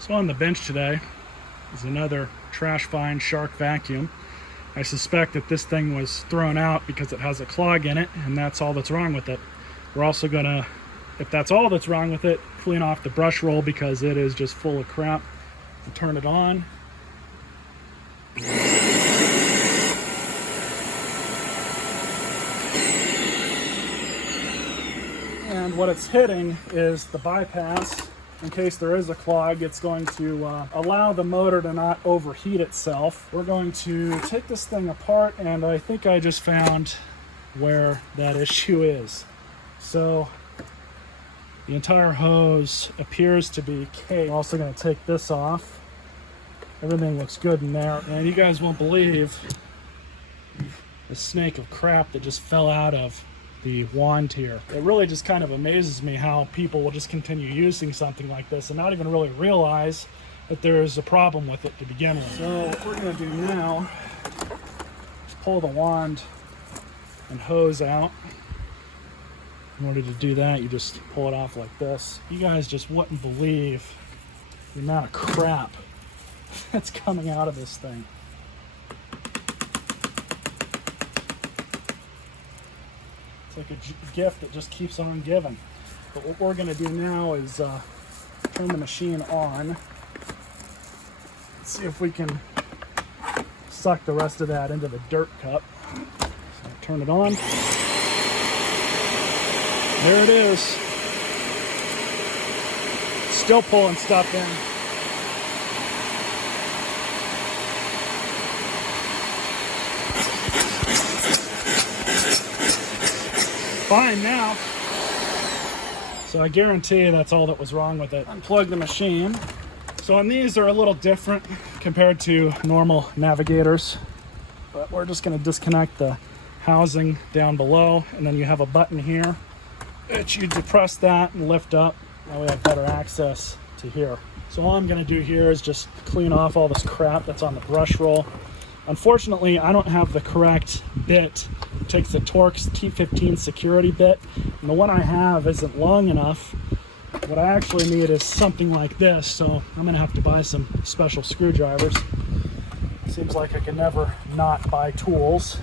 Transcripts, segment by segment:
So on the bench today is another trash find shark vacuum. I suspect that this thing was thrown out because it has a clog in it, and that's all that's wrong with it. We're also gonna, if that's all that's wrong with it, clean off the brush roll because it is just full of crap. And turn it on. And what it's hitting is the bypass. In case there is a clog, it's going to allow the motor to not overheat itself. We're going to take this thing apart, and I think I just found where that issue is. So the entire hose appears to be caked. I'm also going to take this off. Everything looks good in there, and you guys won't believe the snake of crap that just fell out of the wand here. It really just kind of amazes me how people will just continue using something like this and not even really realize that there's a problem with it to begin with. So what we're going to do now is pull the wand and hose out. In order to do that, you just pull it off like this. You guys just wouldn't believe the amount of crap that's coming out of this thing. It's like a gift that just keeps on giving. But what we're going to do now is turn the machine on. Let's see if we can suck the rest of that into the dirt cup. So turn it on. There it is. Still pulling stuff in. Fine now. So I guarantee that's all that was wrong with it. Unplug the machine. So on these are a little different compared to normal Navigators, but we're just going to disconnect the housing down below, and then you have a button here that you depress that and lift up. Now we have better access to here. So all I'm going to do here is just clean off all this crap that's on the brush roll. Unfortunately, I don't have the correct bit. It takes the Torx T15 security bit, and the one I have isn't long enough. What I actually need is something like this, so I'm going to have to buy some special screwdrivers. Seems like I can never not buy tools.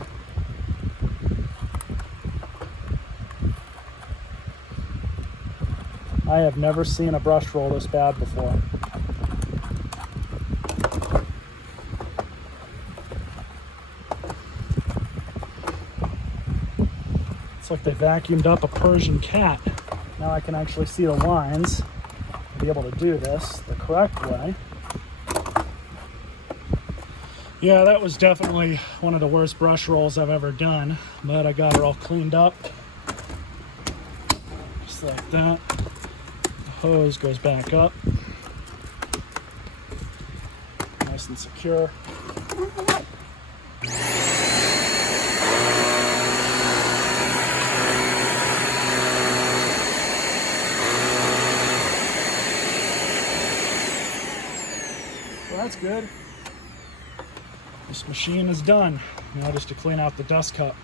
I have never seen a brush roll this bad before. It's like they vacuumed up a Persian cat. Now I can actually see the lines and be able to do this the correct way. Yeah, that was definitely one of the worst brush rolls I've ever done, but I got it all cleaned up. Just like that. The hose goes back up. Nice and secure. Well, that's good. This machine is done. Now just to clean out the dust cup.